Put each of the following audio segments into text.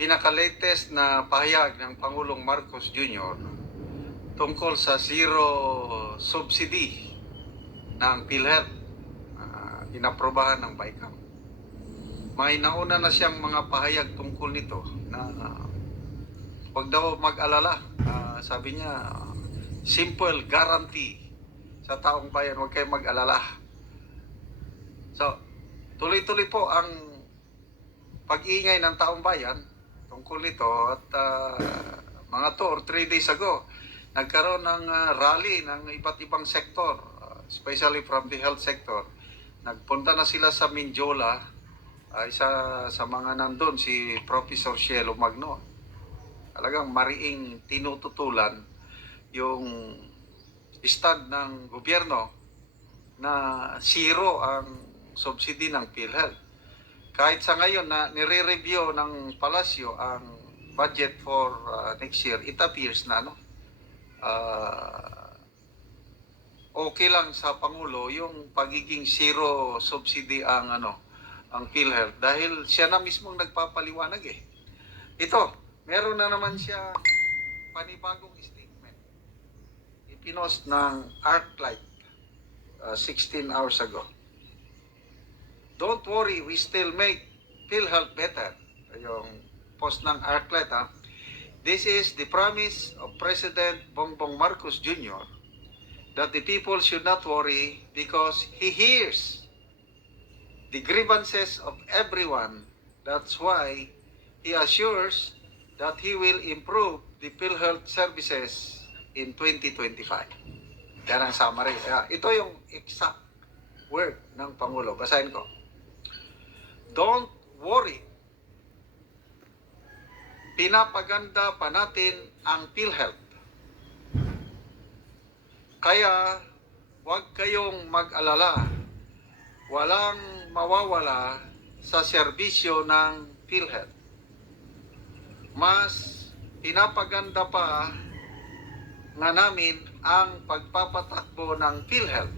pinaka-latest na pahayag ng Pangulong Marcos Jr. tungkol sa zero subsidy ng PhilHealth, inaprobahan ng BICAM. May nauna na siyang mga pahayag tungkol nito na huwag daw mag-alala. Sabi niya, simple guarantee sa taong bayan, huwag kayong mag-alala. So, tuloy-tuloy po ang pag-ingay ng taong bayan tungkol nito at mga 2 or 3 days ago, nagkaroon ng rally ng iba't ibang sektor, especially from the health sector. Nagpunta na sila sa Mindiola, isa sa mga nandun, si Professor Cielo Magno. Talagang mariing tinututulan yung stand ng gobyerno na zero ang subsidy ng PhilHealth. Kahit sa ngayon na nire-review ng palasyo ang budget for next year, it appears na okay lang sa Pangulo yung pagiging zero subsidy ang ang PhilHealth dahil siya na mismong nagpapaliwanag eh. Ito, meron na naman siya panibagong statement. Ipinost ng ArcLight 16 hours ago. Don't worry, we still make PhilHealth better. Yung post ng ArcLight This is the promise of President Bongbong Marcos Jr. that the people should not worry because he hears the grievances of everyone. That's why he assures that he will improve the PhilHealth services in 2025. Yan ang summary. Ito yung exact word ng Pangulo. Basahin ko. Don't worry. Pinapaganda pa natin ang PhilHealth. Kaya huwag kayong mag-alala. Walang mawawala sa serbisyo ng PhilHealth. Mas pinapaganda pa nga namin ang pagpapatakbo ng PhilHealth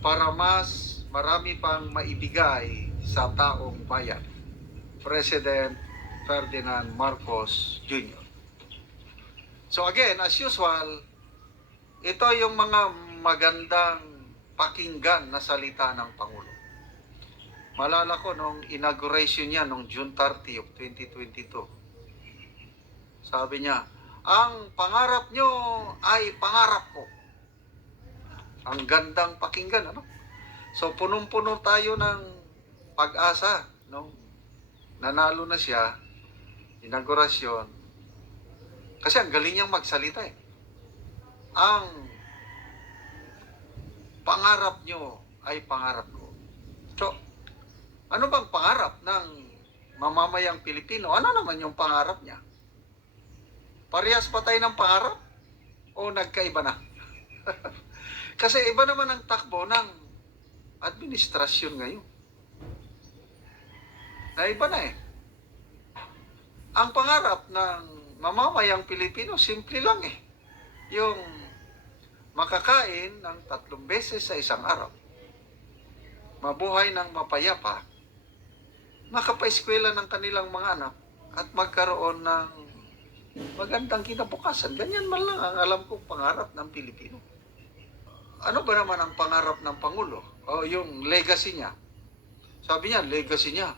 para mas marami pang maibigay sa taong bayan. President Ferdinand Marcos Jr. So again, as usual, ito yung mga magandang pakinggan na salita ng Pangulo. Malala ko nung inauguration niya nung June 30 of 2022. Sabi niya, ang pangarap nyo ay pangarap ko. Ang gandang pakinggan, So punong-puno tayo ng pag-asa, nanalo na siya, inaugurasyon. Kasi ang galing niyang magsalita eh. Ang pangarap nyo ay pangarap ko. So, ano bang pangarap ng mamamayang Pilipino? Ano naman yung pangarap niya? Parehas pa tayo ng pangarap? O nagkaiba na? Kasi iba naman ang takbo ng administrasyon ngayon. Na iba na eh. Ang pangarap ng mamamayang Pilipino, simple lang eh. Yung makakain ng 3 beses sa isang araw. Mabuhay ng mapayapa. Makapaeskwela ng kanilang mga anak at magkaroon ng magandang kinabukasan. Ganyan man lang ang alam kong pangarap ng Pilipino. Ano ba naman ang pangarap ng Pangulo? O yung legacy niya. Sabi niya, legacy niya.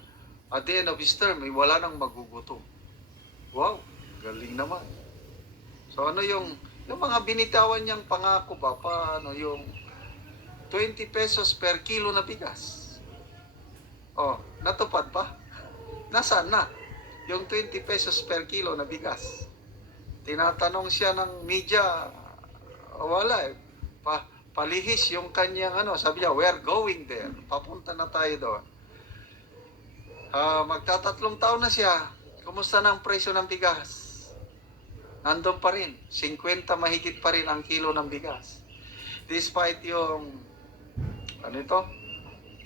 At the end of his term, wala nang magugutom. Wow, galing naman. So ano yung mga binitawan niyang pangako ba? Paano yung 20 pesos per kilo na bigas? Oh, natupad pa? Nasaan na? Yung 20 pesos per kilo na bigas. Tinatanong siya ng media, wala eh. Palihis yung kanyang sabi niya, we're going there. Papunta na tayo doon. Magtatatlong taon na siya. Kumusta na ang presyo ng bigas? Nandun pa rin. 50 mahigit pa rin ang kilo ng bigas. Despite yung,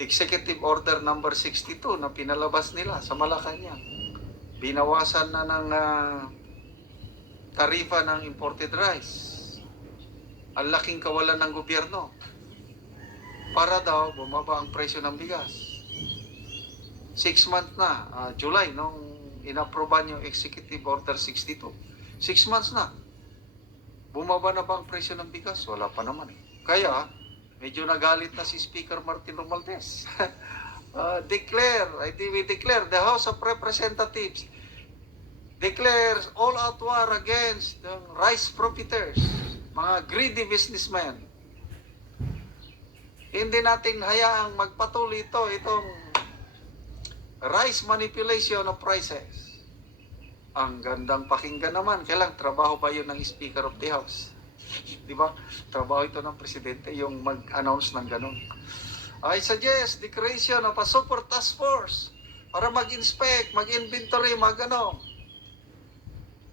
Executive Order number 62 na pinalabas nila sa Malacanang. Binawasan na ng tarifa ng imported rice. Ang laking kawalan ng gobyerno. Para daw bumaba ang presyo ng bigas. 6 months na, July, nung inaproban yung Executive Order 62. 6 months na. Bumaba na ba ang presyo ng bigas? Wala pa naman eh. Kaya, medyo nagalit na si Speaker Martin Romualdez. We declare, the House of Representatives declares all-out war against the rice profiteers, mga greedy businessmen. Hindi natin hayaang magpatuloy itong rice manipulation of prices. Ang gandang pakinggan naman, kailang trabaho ba yun ng Speaker of the House? Di ba? Trabaho ito ng Presidente, yung mag-announce ng ganun. I suggest the creation of a super task force para mag-inspect, mag-inventory,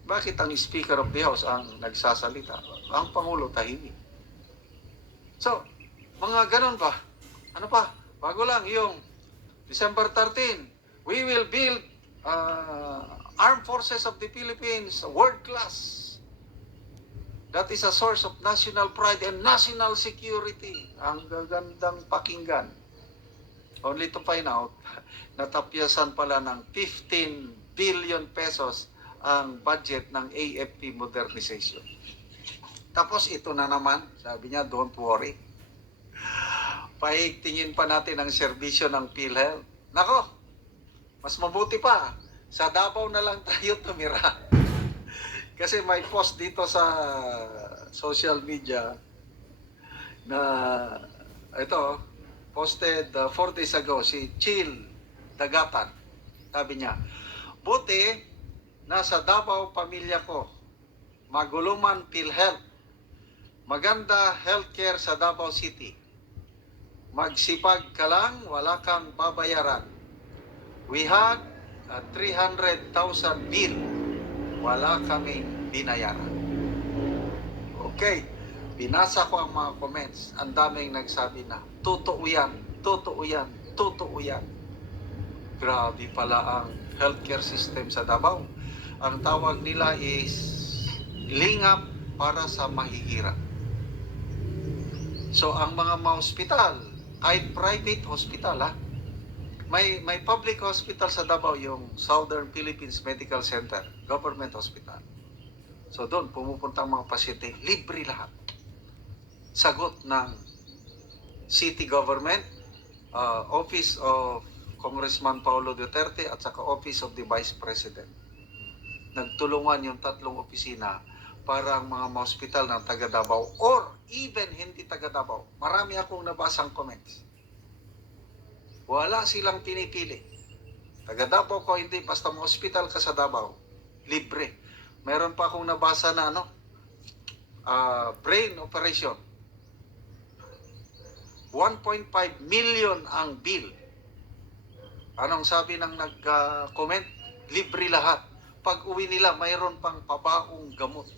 Bakit ang Speaker of the House ang nagsasalita? Ang Pangulo tahimik. So, mga ganun pa. Ano pa? Bago lang, yung December 13, we will build Armed Forces of the Philippines, world class. That is a source of national pride and national security. Ang gagandang pakinggan. Only to find out, natapyasan pala ng 15 billion pesos ang budget ng AFP modernization. Tapos ito na naman, sabi niya, don't worry. Paigtingin pa natin ang serbisyo ng PhilHealth. Nako, mas mabuti pa, sa Davao na lang tayo tumira. Kasi may post dito sa social media na ito, posted 4 days ago, si Chill Dagatan. Sabi niya, buti nasa Davao pamilya ko, maguluman PhilHealth, maganda healthcare sa Davao City. Magsipag ka lang, wala kang babayaran. We had a 300,000 bill. Wala kaming binayaran. Okay. Binasa ko ang mga comments. Ang daming nagsabi na, totoo yan, totoo yan, totoo yan. Grabe pala ang healthcare system sa Davao. Ang tawag nila is lingap para sa mahihirap. So, ang mga hospital, kahit private hospital, may public hospital sa Davao, yung Southern Philippines Medical Center, government hospital. So doon, pumupunta ang mga pasyente, libre lahat. Sagot ng city government, Office of Congressman Paulo Duterte at saka Office of the Vice President. Nagtulungan yung tatlong opisina para ang mga hospital ng taga Davao or even hindi taga Davao. Marami akong nabasang comments. Wala silang pinipili. Taga Davao ko, hindi. Basta mo hospital ka sa Davao, libre. Meron pa akong nabasa na brain operation. 1.5 million ang bill. Anong sabi ng nag-comment? Libre lahat. Pag uwi nila, mayroon pang pabaong gamot.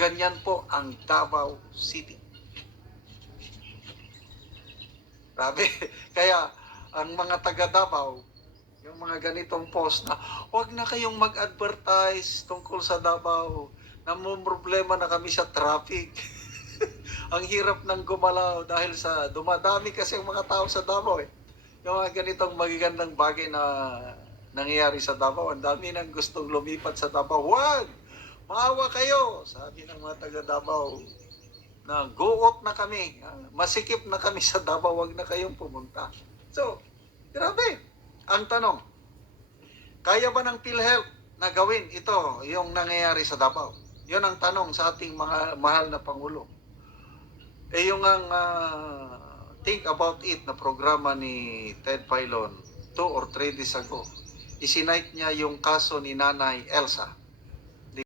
Ganyan po ang Davao City. Grabe. Kaya, ang mga taga Davao, yung mga ganitong post na, huwag na kayong mag-advertise tungkol sa Davao. Namumroblema na kami sa traffic. Ang hirap ng gumalaw dahil sa dumadami kasi ang mga tao sa Davao eh. Yung mga ganitong magagandang bagay na nangyayari sa Davao, ang dami nang gustong lumipat sa Davao. Huwag! Maawa kayo! Sabi ng mga taga Davao na go-out na kami. Masikip na kami sa Davao, huwag na kayong pumunta. So, grabe. Ang tanong, kaya ba ng PhilHealth na gawin ito, yung nangyayari sa Davao? Yun ang tanong sa ating mga mahal na Pangulo. Yung ang Think About It na programa ni Ted Filon 2 or 3 days ago, isinight niya yung kaso ni Nanay Elsa.